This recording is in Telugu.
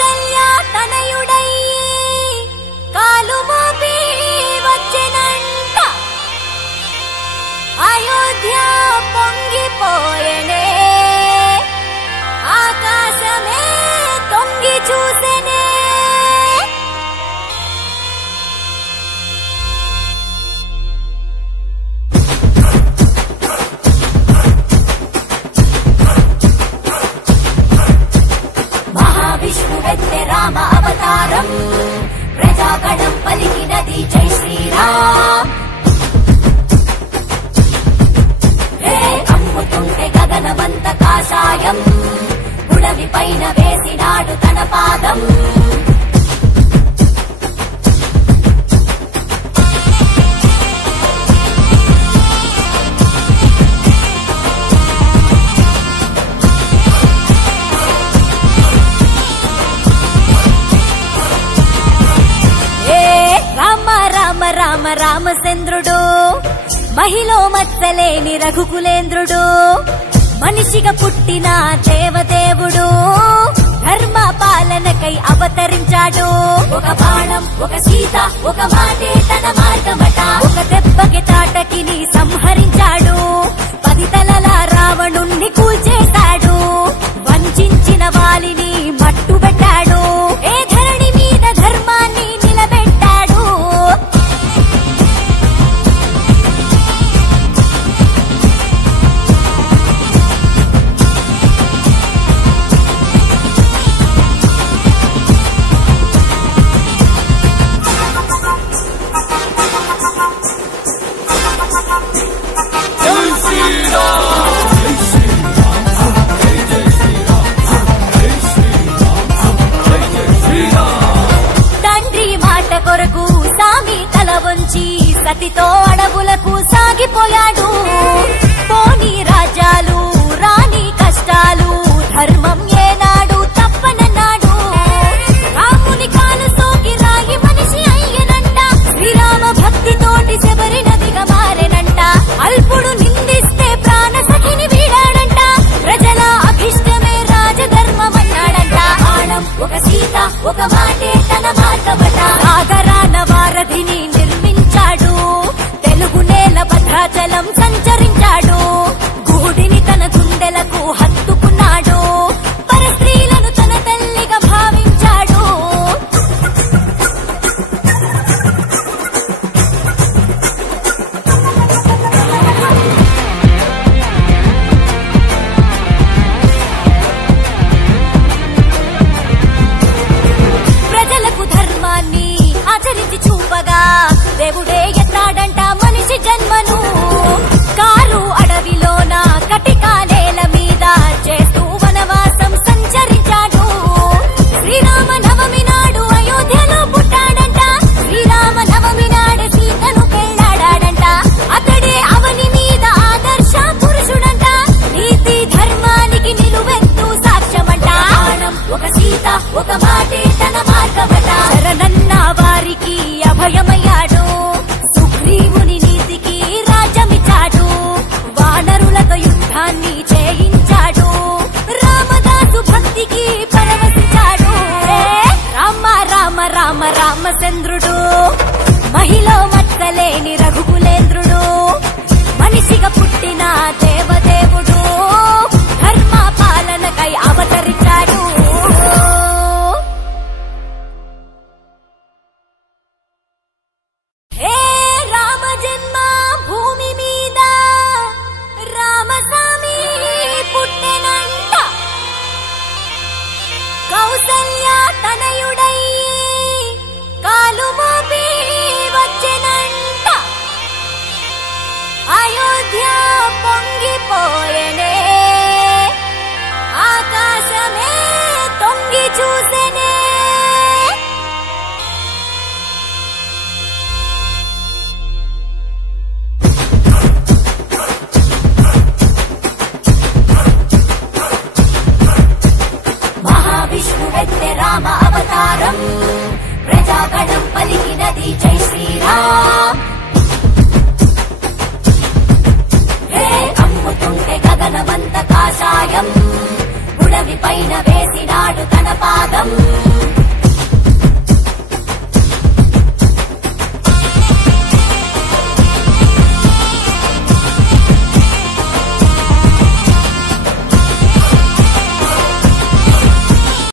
కౌసల్య తనయుడై కాలు మోపి వచ్చెనంట అయోధ్య పొంగిపోయెనే ఆకాశమే తొంగి చూసెనే మహావిష్ణువెత్తే రామ అవతారం ప్రజాగణం పలికినది జై శ్రీరామ్ కమ్ముతుంటే గగనమంత కాషాయం గుడవి పైన వేసినాడు తన పాదం రామ రామచంద్రుడు మహిలో మచ్చలేని రఘుకులేంద్రుడు మనిషిగా పుట్టిన దేవదేవుడు ధర్మ పాలనకై అవతరించాడు ఒక బాణం ఒక సీత ఒక మాటే తన మార్గమట ఒక దెబ్బకి తాటకిని సంహరించాడు 10 తలల రావణుణ్ణి కూల్చేశాడు వంచిన వాలిని మట్టుబెట్టాడు ఏ ధరణి మీద ధర్మాన్ని నిలబెట్టాడు కొరకు సామి తల వంచి సతితో అడవులకు సాగిపోయాడు పోని రాజ్యాలు రాని కష్టాలు ధర్మం ఏనాడు తప్పనన్నాడు రాముని కాలు సోకి రాయి మనిషి అయ్యనంట శ్రీరామ భక్తితోటి శబరి నదిగా మారెనంట అల్పుడు నిందిస్తే ప్రాణ సఖిని వీడాడంట ప్రజల అభిష్టమే రాజధర్మమన్నాడంట బాణం ఒక సీత ఒక మాటే తన మార్గమట సాగరాన వారధిని నిర్మించాడు తెలుగు నేల భద్రాచలం సంచరించాడు గూడిని తన గుండెలకు హత్తుకున్నాడు పరస్త్రీలను తన తల్లిగా భావించాడు ప్రజలకు ధర్మాన్ని ఆచరించి చూపగా దేవుడే ఎత్తాడంట మనిషి జన్మను కారు అడవిలోన కటిక నేల మీద చేస్తూ వనవాసం సంచరించాడు శ్రీరామ నవమి నాడు అయోధ్యలో పుట్టాడంట శ్రీరామ నవమి నాడు సీతను పెళ్లాడాడంట అతడే అవని మీద ఆదర్శ పురుషుడంట నీతి ధర్మానికి నిలువెత్తు సాక్ష్యమంట బాణం ఒక సీత ఒక మాటే తన మార్గమట శరణన్న వారికి అభయమయ్యాడు సుగ్రీవుని నీతికి రాజ్యమిచ్చాడు వానరులతో యుద్ధాన్ని చేయించాడు రామదాసు భక్తికి పరవశించాడు రామ రామ రామ రామచంద్రుడు మహిలో మచ్చలేని రఘుకులేంద్రుడు మనిషిగా పుట్టిన దేవదేవుడు ధర్మ పాలనకై అవతరించాడు హే రామ జన్మ భూమి మీద రామస్వామి పుట్టెనంట కౌసల్య తనయుడై కాలు మోపి వచ్చెనంట అయోధ్య పొంగిపోయెనే ఆకాశమే తొంగి చూసెనే మహావిష్ణువెత్తే రామ అవతారం ప్రజాగణం పలికినది జై శ్రీరామ్ కమ్ముతుంటే గగనమంత కాషాయం గుడవి పైన వేసి పడినాడు తన పాదం